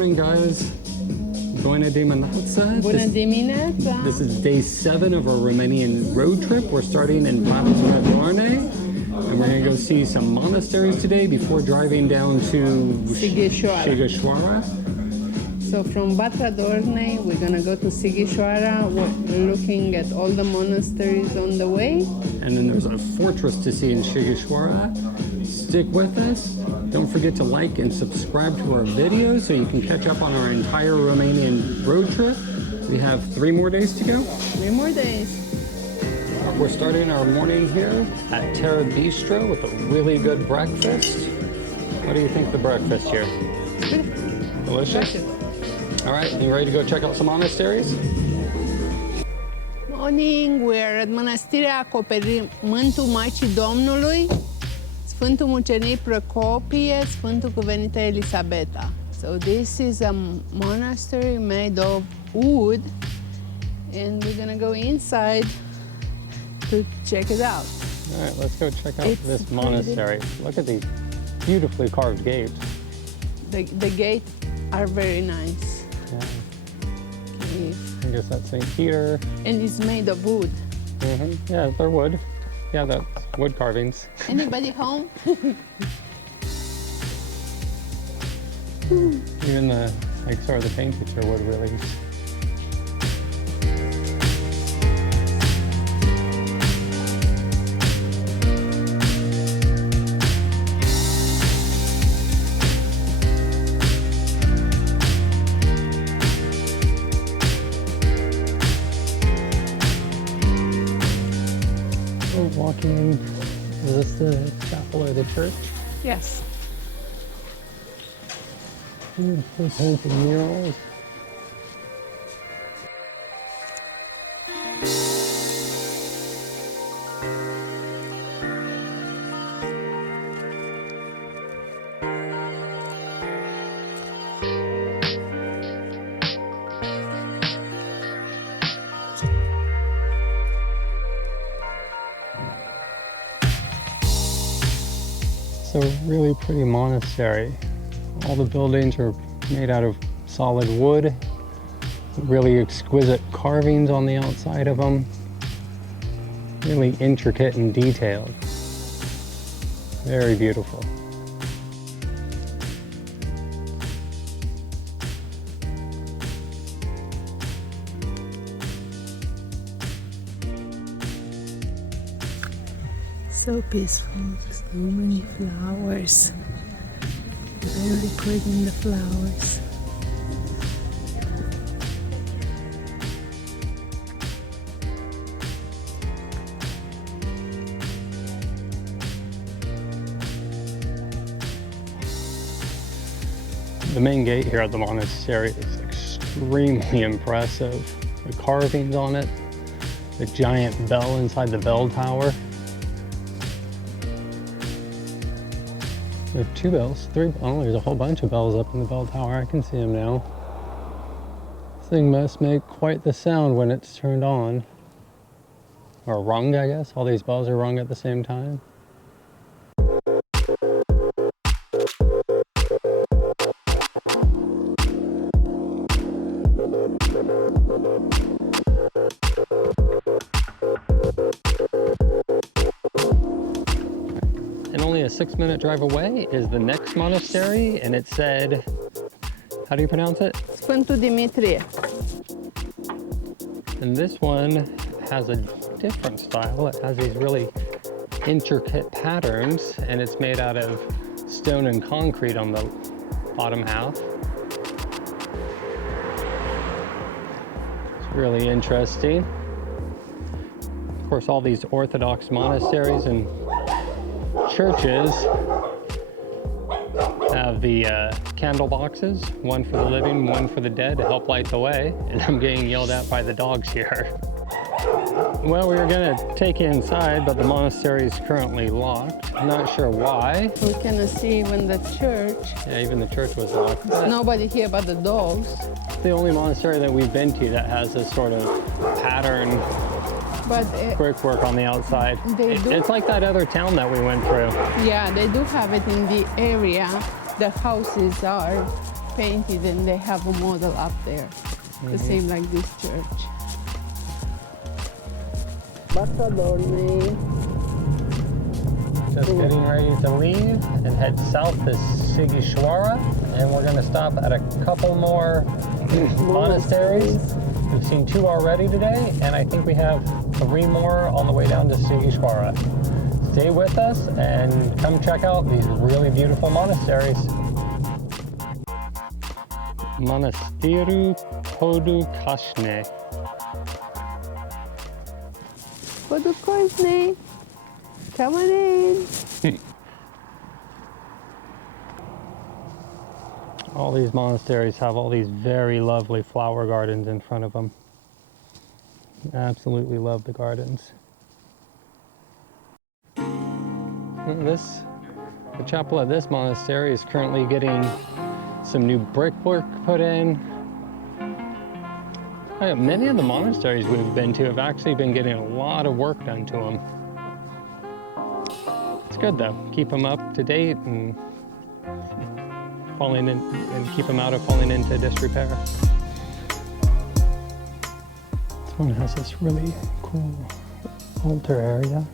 morning, guys. Bună dimineața. Bună dimineața. This is day 7 of our Romanian road trip. We're starting in Podu Casnei, and we're going to go see some monasteries today before driving down to Sighisoara. So from Batra Dornei, we're going to go to Sighisoara. We're looking at all the monasteries on the way. And then there's a fortress to see in Sighisoara. Stick with us. Don't forget to like and subscribe to our videos so you can catch up on our entire Romanian road trip. We have 3 more days to go. 3 more days. We're starting our morning here at Targu Bistro with a really good breakfast. What do you think of the breakfast here? Delicious? All right, you ready to go check out some monasteries? Morning, we're at Mănăstirea Acoperământul Maicii Domnului, Sfântul Mucenic Procopie, Sfântul Cuvenită Elisabeta. So this is a monastery made of wood, and we're gonna go inside to check it out. All right, let's go check out this monastery. Look at these beautifully carved gates. The gates are very nice. Yeah. Okay. I guess that's St. Peter. And it's made of wood. Mm-hmm. Yeah, they're wood. Yeah, that's wood carvings. Anybody home? Even the, sort of the paintings are wood, really. Walking in, is this the chapel or the church? Yes. Beautifully painted murals. It's a really pretty monastery. All the buildings are made out of solid wood. Really exquisite carvings on the outside of them. Really intricate and detailed. Very beautiful. So peaceful, so many flowers. Very pretty, the flowers. The main gate here at the monastery is extremely impressive. The carvings on it, the giant bell inside the bell tower. There's 2 bells, 3, oh, there's a whole bunch of bells up in the bell tower. I can see them now. This thing must make quite the sound when it's turned on. Or rung, I guess. All these bells are rung at the same time. And only a 6-minute drive away is the next monastery, and it said, how do you pronounce it? Sfântul Dimitrie. And this one has a different style. It has these really intricate patterns, and it's made out of stone and concrete on the bottom half. It's really interesting. Of course, all these Orthodox monasteries and churches have the candle boxes, one for the living, one for the dead, to help light the way. And I'm getting yelled at by the dogs here. Well, we were gonna take you inside, but the monastery is currently locked. I'm not sure why. We can see even the church. Yeah, even the church was locked. There's nobody here but the dogs. It's the only monastery that we've been to that has this sort of pattern But brickwork on the outside. It's like that other town that we went through. Yeah, they do have it in the area. The houses are painted, and they have a model up there, the same like this church. Just getting ready to leave and head south to Sighisoara, and we're going to stop at a couple more monasteries. We've seen 2 already today, and I think we have 3 more on the way down to Sighisoara. Stay with us and come check out these really beautiful monasteries. Monastery Podu Casnei. Podu Casnei, come on in. All these monasteries have all these very lovely flower gardens in front of them. Absolutely love the gardens. The chapel at this monastery is currently getting some new brickwork put in. Many of the monasteries we've been to have actually been getting a lot of work done to them. It's good though, keep them up to date and keep them out of falling into disrepair. This one has this really cool altar area.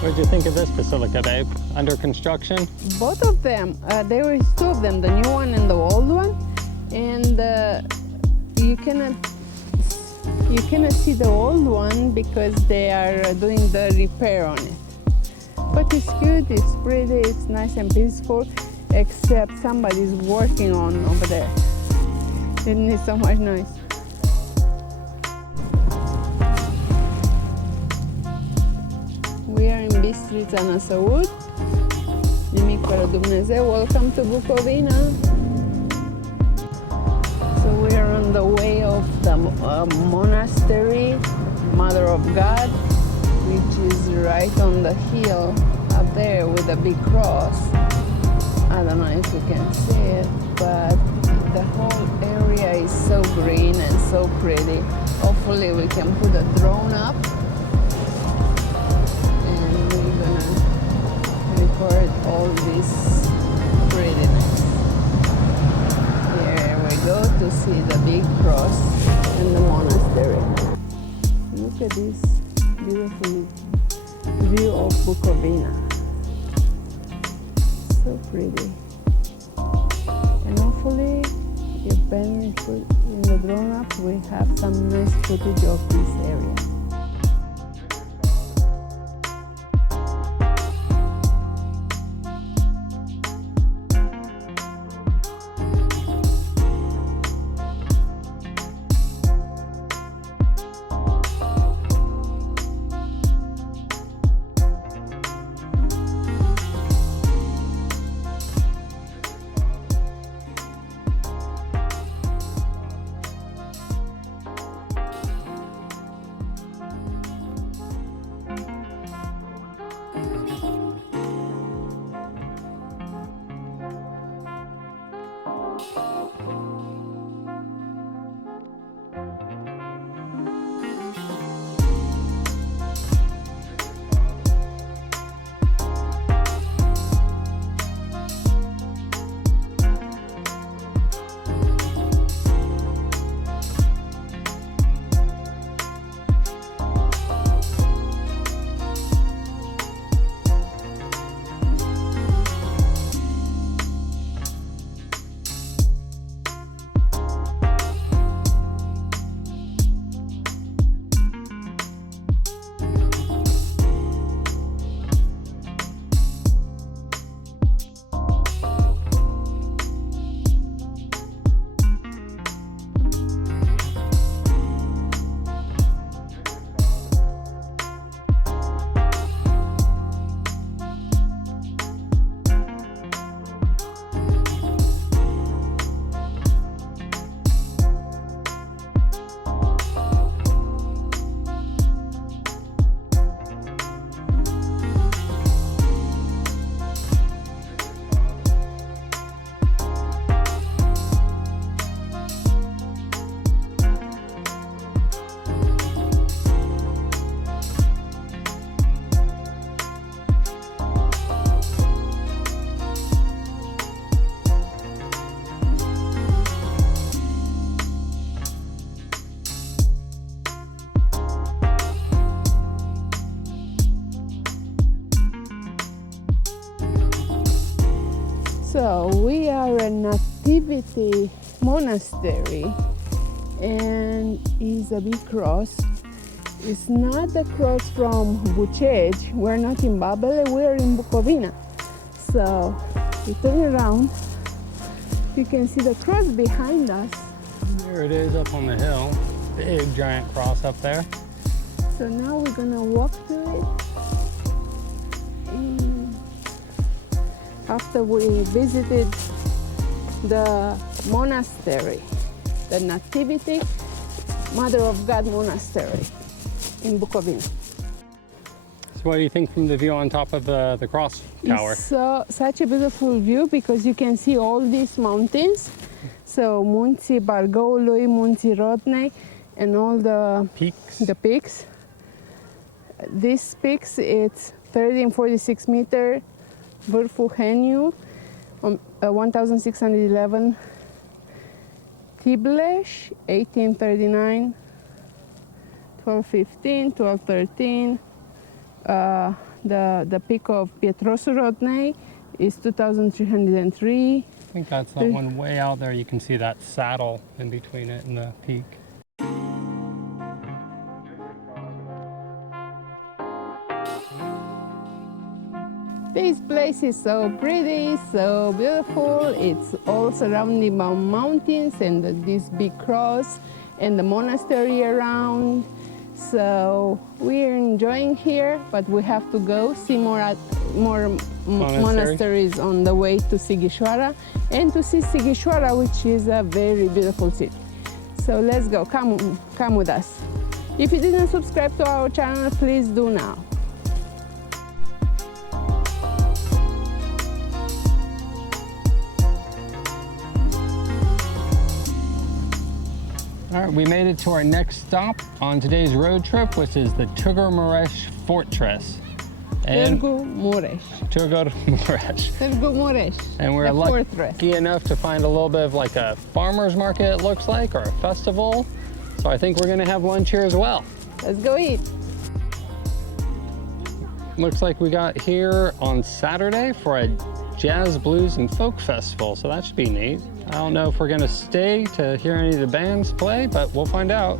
What did you think of this basilica, babe? Under construction? Both of them. There were 2 of them, the new one and the old one. And you cannot see the old one because they are doing the repair on it. But it's good, it's pretty, it's nice and peaceful, except somebody's working on over there. Isn't it so much noise? We are in Bistrița Năsăud. Nimic fără Dumnezeu. Welcome to Bucovina. So we are on the way of the monastery, Mother of God, which is right on the hill up there with a big cross. I don't know if you can see it, but the whole area is so green and so pretty. Hopefully we can put a drone up. Record all this prettiness. Here we go to see the big cross and the monastery. Look at this beautiful view of Bucovina. So pretty. And hopefully, if Ben put in the drone up, we have some nice footage of this area. So we are a nativity monastery, and is a big cross. It's not the cross from Bucegi. We're not in Babele, we're in Bucovina. So you turn around, you can see the cross behind us. There it is up on the hill. Big giant cross up there. So now we're gonna walk to it. And after we visited the monastery, the Nativity Mother of God Monastery in Bucovina. So what do you think from the view on top of the cross tower? It's such a beautiful view because you can see all these mountains. So Munții Bargoului, Munții Rodnei, and all the peaks. These peaks, it's 30 and 46 meter, Vârful Heniu, 1611, Tibleș, 1839, 1215, 1213. The peak of Pietrosul Rodnei is 2303. I think that's that one way out there. You can see that saddle in between it and the peak. This place is so pretty, so beautiful. It's all surrounded by mountains and this big cross and the monastery around. So we're enjoying here, but we have to go see more monasteries on the way to Sighisoara, and to see Sighisoara, which is a very beautiful city. So let's go, come with us. If you didn't subscribe to our channel, please do now. All right, we made it to our next stop on today's road trip, which is the Targu Mures Fortress. Targu Mures. Targu Mures. Targu Mures. And we're lucky enough to find a little bit of like a farmer's market, it looks like, or a festival. So I think we're gonna have lunch here as well. Let's go eat. Looks like we got here on Saturday for a jazz, blues, and folk festival, so that should be neat. I don't know if we're gonna stay to hear any of the bands play, but we'll find out.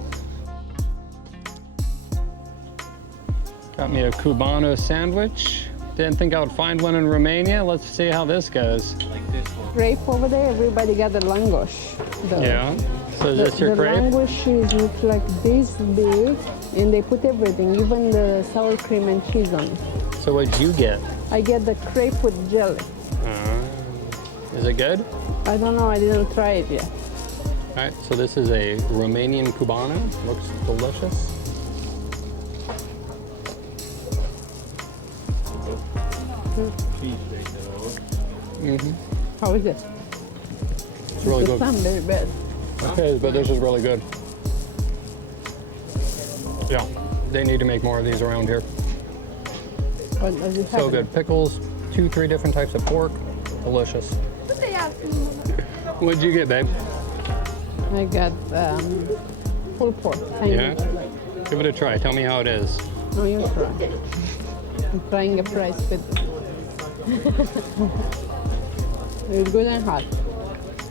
Got me a Cubano sandwich. Didn't think I would find one in Romania. Let's see how this goes. Like this one. Crepe over there, everybody got the langosh. Yeah, so is this your crepe? The langosh looks like this big, and they put everything, even the sour cream and cheese on it. So what'd you get? I get the crepe with jelly. Is it good? I don't know, I didn't try it yet. All right, so this is a Romanian Cubano. Looks delicious. How is it? It's really good. It's very bad. Okay, but this is really good. Yeah, they need to make more of these around here. So good. Pickles, 2-3 different types of pork. Delicious. What'd you get, babe? I got pulled pork. Yeah? Give it a try. Tell me how it is. No, you try. I'm trying a price fit. It's good and hot.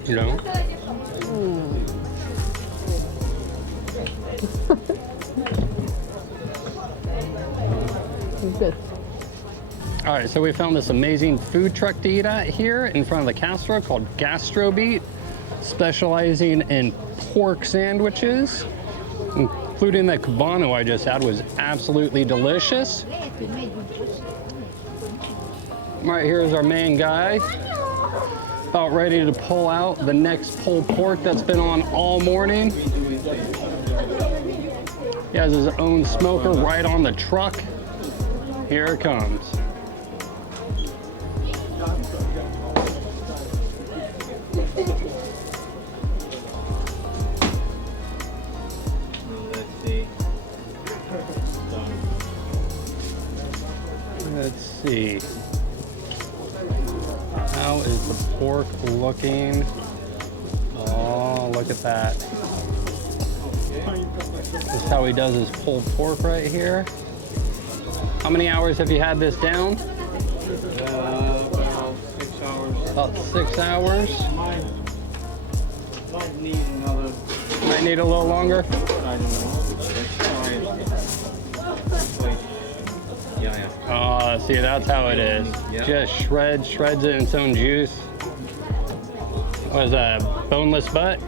You know? It's good. All right, so we found this amazing food truck to eat at here in front of the Castro called Gastrobeat, specializing in pork sandwiches, including the Cubano I just had was absolutely delicious. Right here is our main guy, about ready to pull out the next pulled pork that's been on all morning. He has his own smoker right on the truck. Here it comes. Let's see. How is the pork looking? Oh, look at that. This is how he does his pulled pork right here. How many hours have you had this down? About 6 hours. About 6 hours. Might need another. Might need a little longer. I don't know. Let's try it. Wait. Yeah. Oh, see, that's how it is. Yeah. Just shreds it in its own juice. What is that? Boneless butt?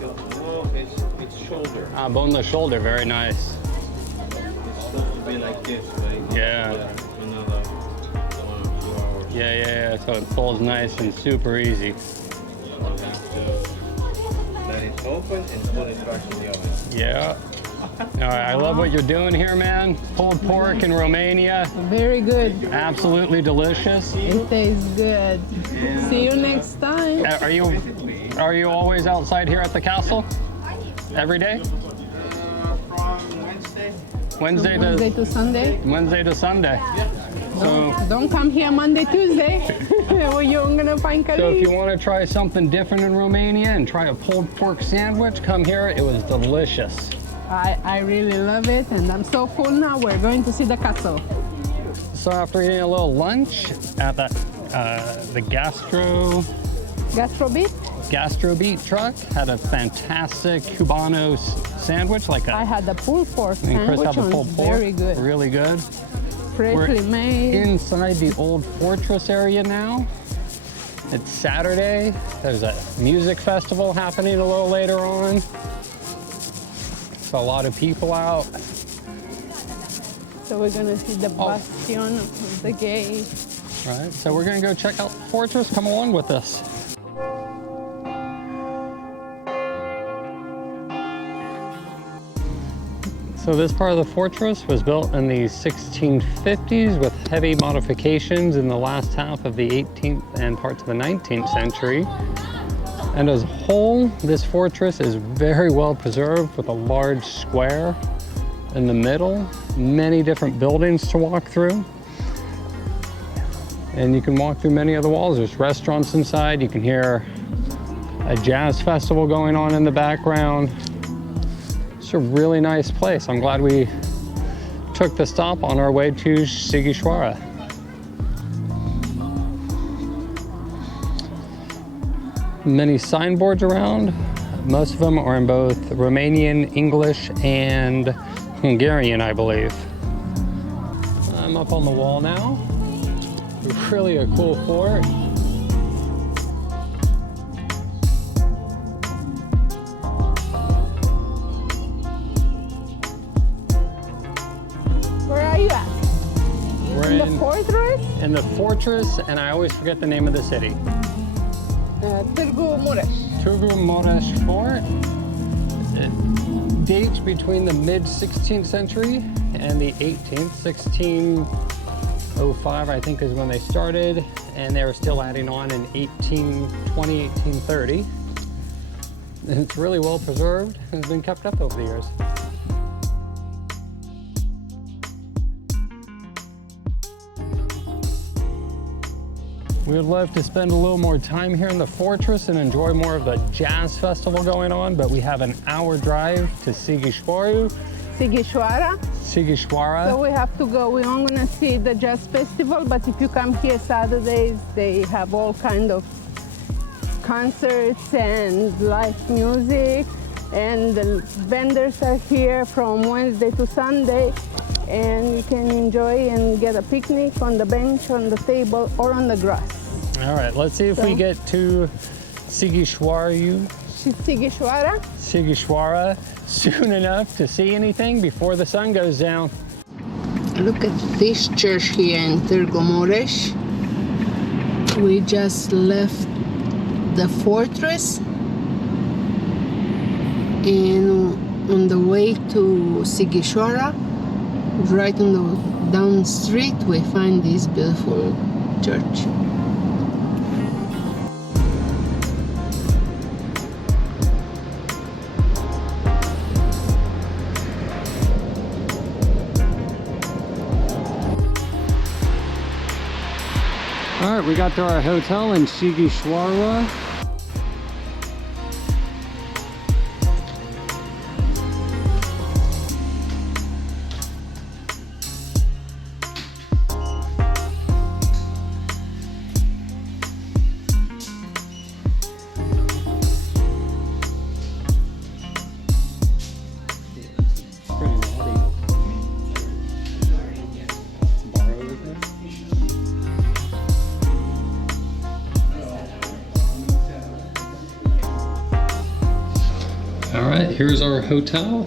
No, it's shoulder. Ah, boneless shoulder. Very nice. It's supposed to be like this, right? Yeah. Another 1 or 2 hours. Yeah. So it pulls nice and super easy. So we have to let it open and put it back in the oven. Yeah. All right, I love what you're doing here, man. Pulled pork in Romania. Very good. Absolutely delicious. It tastes good. See you next time. Are you always outside here at the castle? Every day? From Wednesday. Wednesday to Sunday. Sunday. So Don't come here Monday, Tuesday, or you're gonna find if curry. you want to try something different in Romania and try a pulled pork sandwich, come here. It was delicious. I really love it, and I'm so full now. We're going to see the castle. So after eating a little lunch at the Gastrobeat truck, had a fantastic Cubano sandwich, like I had the pulled pork and Chris sandwich had the on. pulled pork. Very good. Really good. Freshly made. Inside the old fortress area now. It's Saturday. There's a music festival happening a little later on. So a lot of people out. So we're gonna see the bastion of the gate. Right, so we're gonna go check out the fortress. Come along with us. So this part of the fortress was built in the 1650s with heavy modifications in the last half of the 18th and parts of the 19th century. And as a whole, this fortress is very well preserved with a large square in the middle, many different buildings to walk through. And you can walk through many of the walls. There's restaurants inside. You can hear a jazz festival going on in the background. It's a really nice place. I'm glad we took the stop on our way to Sighisoara. Many signboards around. Most of them are in both Romanian, English, and Hungarian, I believe. I'm up on the wall now. Really a cool fort. Where are you at? We're In the fortress? in the fortress, and I always forget the name of the city. Targu Mures. Targu Mures Fort. It dates between the mid 16th century and the 18th. 1605, I think, is when they started, and they were still adding on in 1820, 1830. And it's really well preserved and has been kept up over the years. We would love to spend a little more time here in the fortress and enjoy more of the jazz festival going on, but we have an hour drive to Sighisoara. Sighisoara. So we have to go. We're not gonna see the jazz festival, but if you come here Saturdays, they have all kind of concerts and live music, and the vendors are here from Wednesday to Sunday, and you can enjoy and get a picnic on the bench, on the table, or on the grass. All right, let's see if we get to Sighisoara soon enough to see anything before the sun goes down. Look at this church here in Targu Mures. We just left the fortress, and on the way to Sighisoara, right on the down street, we find this beautiful church. All right, we got to our hotel in Sighisoara. All right, here's our hotel.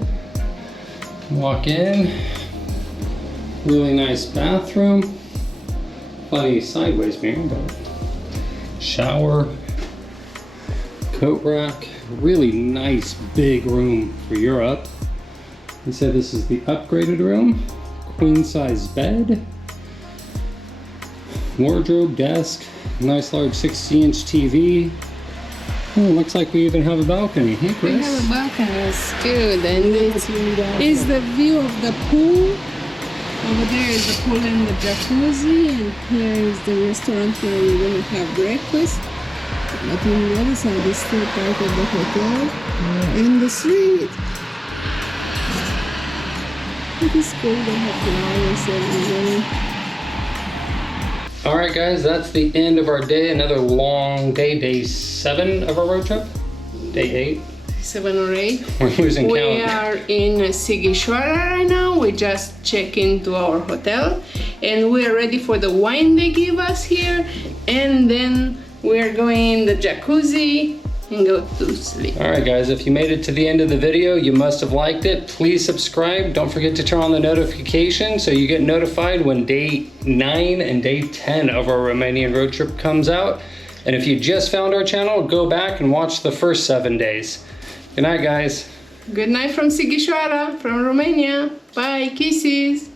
Walk in, really nice bathroom. Funny sideways mirror, but shower, coat rack, really nice big room for Europe. They said this is the upgraded room, queen size bed, wardrobe, desk, nice large 60-inch TV. Oh, looks like we even have a balcony. Hey, Chris. We have a balcony, it's good, and it's the view of the pool. Over there is the pool and the jacuzzi, and here is the restaurant where we're gonna have breakfast. But on the other side is still part of the hotel. And the street. It is cool, they have flowers everywhere. All right, guys, that's the end of our day. Another long day, day 7 of our road trip. Day 8. 7 or 8. We're losing We count. are in Sighisoara right now. We just check into our hotel and we are ready for the wine they give us here. And then we are going in the jacuzzi and go to sleep. All right, guys, if you made it to the end of the video, you must have liked it. Please subscribe. Don't forget to turn on the notification so you get notified when day 9 and day 10 of our Romanian road trip comes out. And if you just found our channel, go back and watch the first 7 days. Good night, guys. Good night from Sighisoara, from Romania. Bye, kisses.